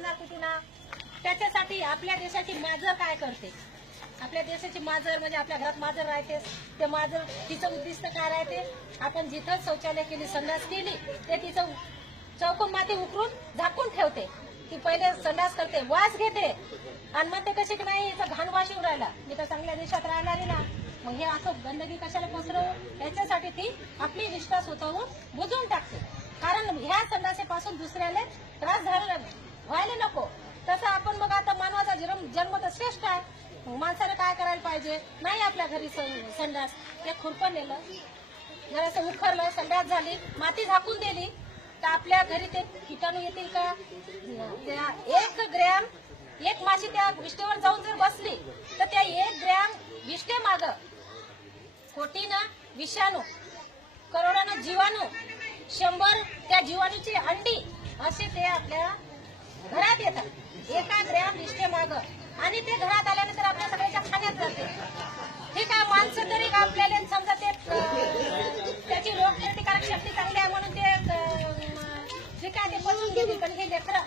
आणणार कुठून? त्याच्यासाठी आपल्या देशाची माजर काय करते? आपल्या देशाची माजर म्हणजे आपल्या घरात माजर राहते, ते माजर तिचं उद्दिष्ट काय राहते? आपण जिथं शौचालय केली, संडास केली, ते तिचं चौकोन माती उकरून झाकून ठेवते. ती पहिले संडास करते, वास घेते आणि मग ते कशी की नाही हिचा घाण वास येऊन राहिला, मी तर चांगल्या देशात राहणारी ना, मग हे असं गंदगी कशाला पसरवू? याच्यासाठी ती आपली निष्ठा स्वतःहून बुजवून टाकते. कारण ह्या संडासापासून दुसऱ्याला त्रास व्हायला नको. तसं आपण मग आता मानवाचा जन्म तर श्रेष्ठ आहे. माणसाने काय करायला पाहिजे? नाही आपल्या घरी संडास, ते खुरपण नेलं, जरासं उखरलं, संडास झाली, माती झाकून दिली, तर आपल्या घरी ते कीटाणू येतील का? त्या 1 ग्रॅम एक माशी त्या विष्ठेवर जाऊन जर बसली तर त्या 1 ग्रॅम विष्ठे माग कोटीनं विषाणू, करोडानं जीवाणू, 100 त्या जीवाणूची अंडी असे ते आपल्या घरात येतात 1 ग्रॅम विष्ठे माग. आणि ते घरात आल्यानंतर आपल्या सगळ्याच्या खाण्यात जाते. ठीक आहे, माणसं तरी आपल्याला समजा ते त्याची रोगप्रतिकारक शक्ती चांगली आहे म्हणून ते ठीक आहे, ते पचून घेतील. पण हे लेकरं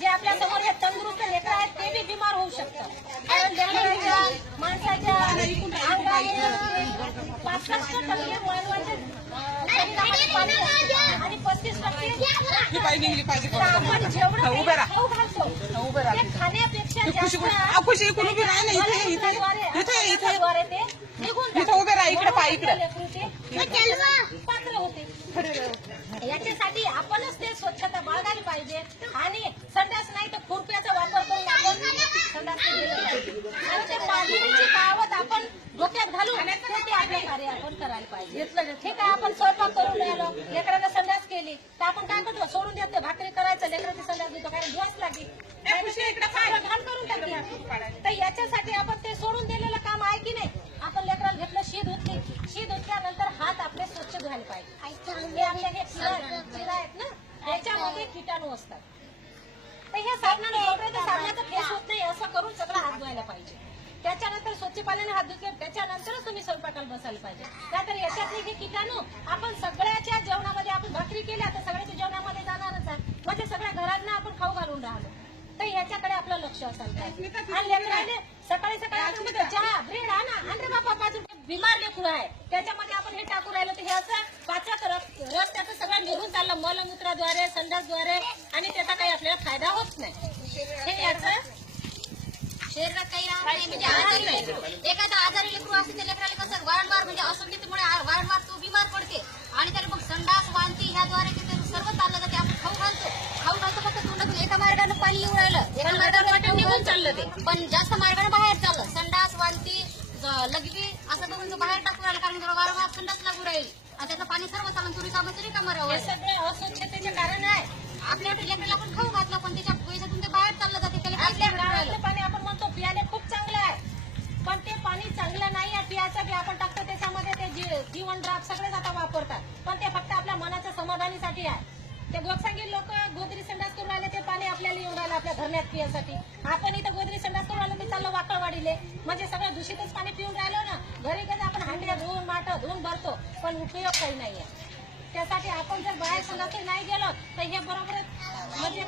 जे आपल्या समोर हे तंदुरुस्त लेकरं आहेत ते बी बिमार होऊ शकतात. कारण लेकराच्या माणसाच्या अंगाने 65% मानवाचे आणि 35% आपण जेवढं खाऊ घालतो ते खाण्यापेक्षा जास्त ते निघून पात्र होते. याच्यासाठी आपणच ते स्वच्छता बाळगायला पाहिजे. आणि संडास नाही तर खुरप्याचा वापर करून आपण संडास केलेला पाहिजे. आणि ते पाणीची कहावत आपण डोक्यात घालून ते आपले कार्य आपण करायला पाहिजे. ठीक आहे, आपण स्वयंपाक करून राहिलो, लेकरांना संडास केली तर आपण काय करतो? सोडून देतो, भाकरी करायचं, लेकरांची संडास देतो, कारण दिवस लागली घाण करून टाकली. तर याच्यासाठी आपण ते सोडून दिलेलं काम आहे की नाही? आपण लेकराला घेतलं, शी धुतली, शी धुतल्यानंतर हात आपले स्वच्छ धुवायला पाहिजे. हे आपल्या हे चिरा आहेत ना, त्याच्यामध्ये कीटाणू असतात. तर हे साबणाचा फेस होत नाही असं करून सगळं हात धुवायला पाहिजे. त्याच्यानंतर स्वच्छ पाण्याने हात धुतले, त्याच्यानंतरच तुम्ही स्वयंपाकाला बसायला पाहिजे. नाहीतर याच्यातले हे कीटाणू आपण सगळ्याच्या जेवणामध्ये आपण भाकरी केल्या तर सगळ्याच्या जेवणामध्ये जाणारच आहे. म्हणजे सगळ्या घरांना आपण खाऊ घालून राहिलो. तर याच्याकडे आपलं लक्ष असायला पाहिजे. आणि लेकराने सकाळी चहा ब्रेड आणा, आणि बाबा बाजू बिमार लेकरू आहे त्याच्यामध्ये आपण हे टाकू राहिलो तर हे असं पाचक रस त्याचं सगळं निघून चाललं मलमूत्राद्वारे, संडासद्वारे, आणि त्याचा काही आपल्याला फायदा होत नाही. हे याचं शरीरात काही राहत नाही. म्हणजे आजारी लेकरू, एखादा आजारी लेकरू असते त्या लेकराला कसं वारंवार म्हणजे असंगतीमुळे वारंवार तो बिमार पडते आणि त्याला मग संडास वांती ह्याद्वारे ते सर्व चाललं जाते. आपण खाऊ घालतो फक्त तोंडातून एका मार्गाने पाणी येऊ राहिलं, एका मार्गाने निघून चाललं ते, पण जास्त मार्गाने बाहेर चाललं. संडास वांती लगवी असं बघून तो बाहेर टाकू राहिला, कारण त्याला वारंवार संडास लागू राहील आणि त्याचं पाणी सर्व चालून तुरी कामं राहावं. सगळे अस्वच्छतेचे कारण आहे. आपल्या लेकराला आपण खाऊ घातलं पण त्याच्या पैशातून ते बाहेर चाललं जाते. आपल्या गावातलं पाणी आपण म्हणतो पियाले खूप चांगलं आहे, पण ते पाणी चांगलं नाही आहे पियाचं बी. आपण टाकतो त्याच्यामध्ये ते जीवन ड्रॉप सगळेच आता वापरतात, पण ते फक्त आपल्या मनाच्या समाधानासाठी आहे. ते गोपसांगी लोक गोदरी संडास करून राहिले, ते पाणी आपल्याला येऊन राहिलं आपल्या घरण्यात पियासाठी. आपण इथं गोदरी संडास करून राहिलो, ते चाललं वाकळवाडीले, म्हणजे सगळं दूषितच पाणी पिऊन राहिलो ना. घरी कधी आपण हांड्या धुवून माठ धुवून भरतो, पण उपयोग काही नाहीये. त्यासाठी आपण जर बाहेर संडास नाही गेलो तर हे बरोबर म्हणजे